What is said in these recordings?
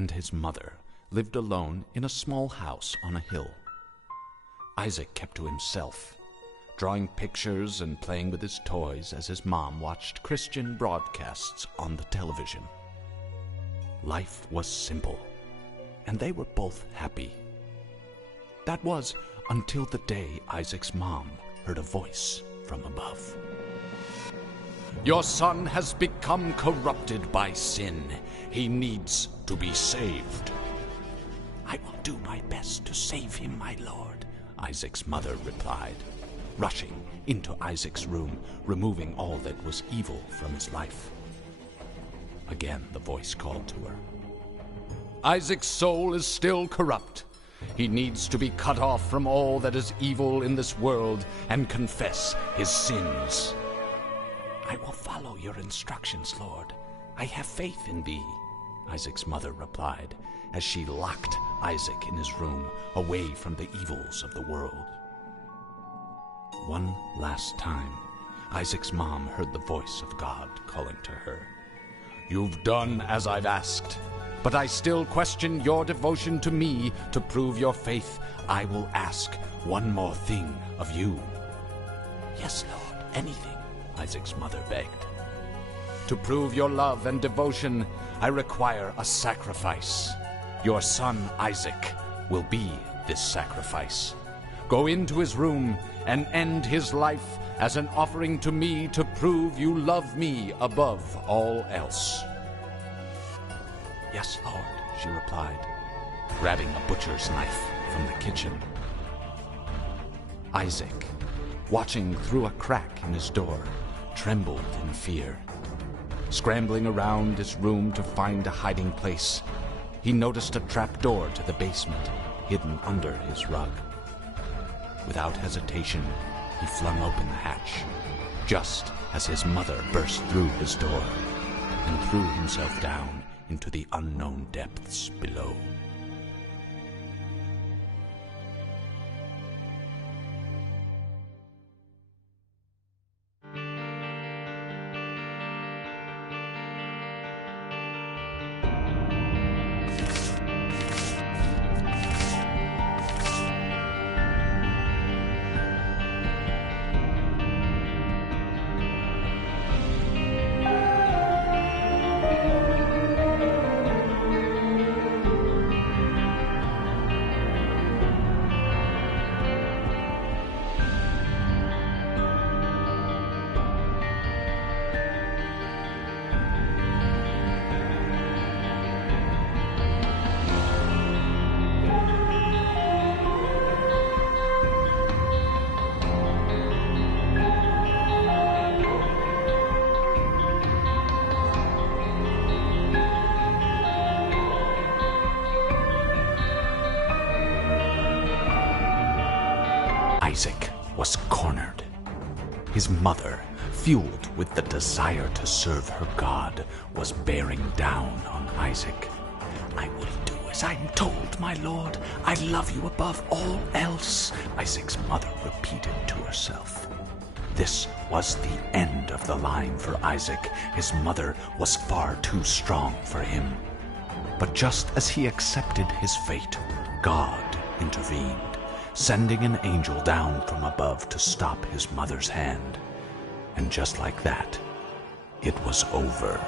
and his mother lived alone in a small house on a hill. Isaac kept to himself, drawing pictures and playing with his toys as his mom watched Christian broadcasts on the television. Life was simple, and they were both happy. That was until the day Isaac's mom heard a voice from above. "Your son has become corrupted by sin. He needs to be saved." "I will do my best to save him, my lord," Isaac's mother replied, rushing into Isaac's room, removing all that was evil from his life. Again the voice called to her. "Isaac's soul is still corrupt. He needs to be cut off from all that is evil in this world and confess his sins." "I will follow your instructions, Lord. I have faith in thee," Isaac's mother replied, as she locked Isaac in his room, away from the evils of the world. One last time, Isaac's mom heard the voice of God calling to her. "You've done as I've asked, but I still question your devotion to me. To prove your faith, I will ask one more thing of you." "Yes, Lord, anything," Isaac's mother begged. "To prove your love and devotion, I require a sacrifice. Your son Isaac will be this sacrifice. Go into his room and end his life as an offering to me to prove you love me above all else." "Yes, Lord," she replied, grabbing a butcher's knife from the kitchen. Isaac, watching through a crack in his door, trembled in fear. Scrambling around his room to find a hiding place, he noticed a trap door to the basement hidden under his rug. Without hesitation, he flung open the hatch, just as his mother burst through his door and threw himself down into the unknown depths below. Isaac was cornered. His mother, fueled with the desire to serve her God, was bearing down on Isaac. "I will do as I am told, my lord. I love you above all else," Isaac's mother repeated to herself. This was the end of the line for Isaac. His mother was far too strong for him. But just as he accepted his fate, God intervened, sending an angel down from above to stop his mother's hand. And just like that, it was over.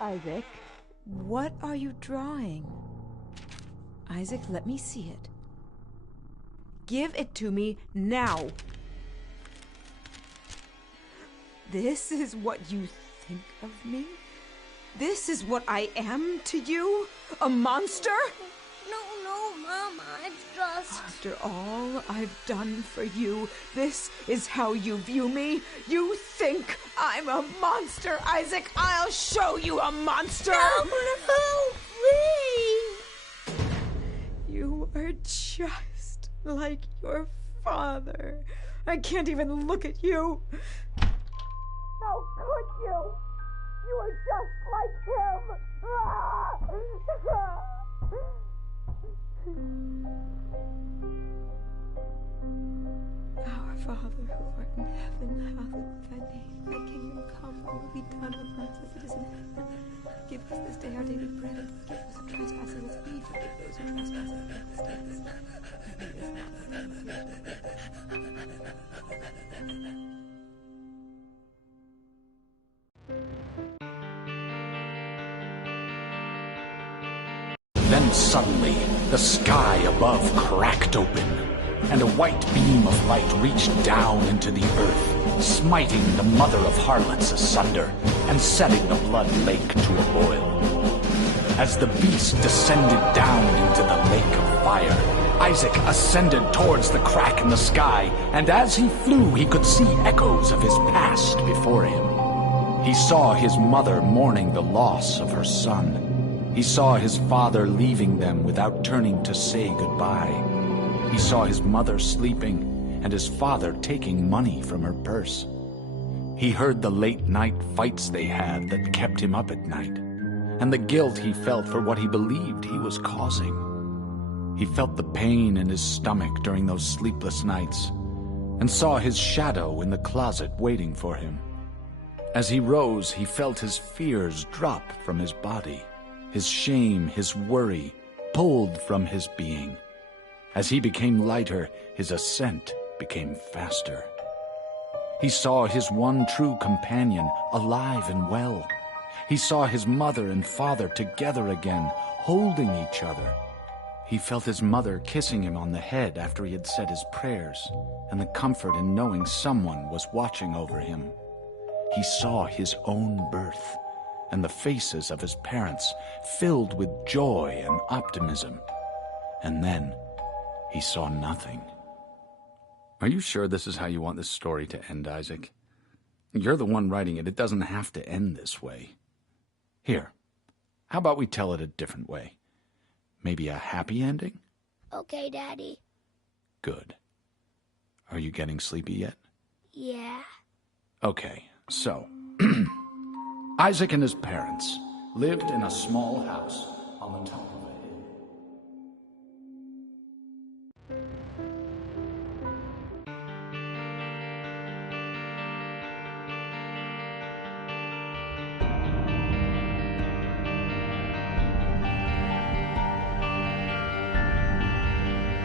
Isaac, what are you drawing? Isaac, let me see it. Give it to me now. This is what you think of me? This is what I am to you? A monster? No, Mom, After all I've done for you, this is how you view me? You think I'm a monster, Isaac? I'll show you a monster! No, please! You are just like your father. I can't even look at you. How could you? You are just like him! Our Father who art in heaven, hallowed be thy name. Thy kingdom come, thy will be done on earth as it is in heaven. Give us this day our daily bread, and forgive us our trespasses as we forgive those who trespass against us. And lead us not into temptation. Then suddenly, the sky above cracked open, and a white beam of light reached down into the earth, smiting the mother of harlots asunder, and setting the blood lake to a boil. As the beast descended down into the lake of fire, Isaac ascended towards the crack in the sky, and as he flew he could see echoes of his past before him. He saw his mother mourning the loss of her son. He saw his father leaving them without turning to say goodbye. He saw his mother sleeping and his father taking money from her purse. He heard the late-night fights they had that kept him up at night, and the guilt he felt for what he believed he was causing. He felt the pain in his stomach during those sleepless nights, and saw his shadow in the closet waiting for him. As he rose, he felt his fears drop from his body. His shame, his worry, pulled from his being. As he became lighter, his ascent became faster. He saw his one true companion alive and well. He saw his mother and father together again, holding each other. He felt his mother kissing him on the head after he had said his prayers, and the comfort in knowing someone was watching over him. He saw his own birth, and the faces of his parents filled with joy and optimism. And then he saw nothing. Are you sure this is how you want this story to end, Isaac? You're the one writing it. It doesn't have to end this way. Here, how about we tell it a different way? Maybe a happy ending? Okay, Daddy. Good. Are you getting sleepy yet? Yeah. Okay, so Isaac and his parents lived in a small house on the top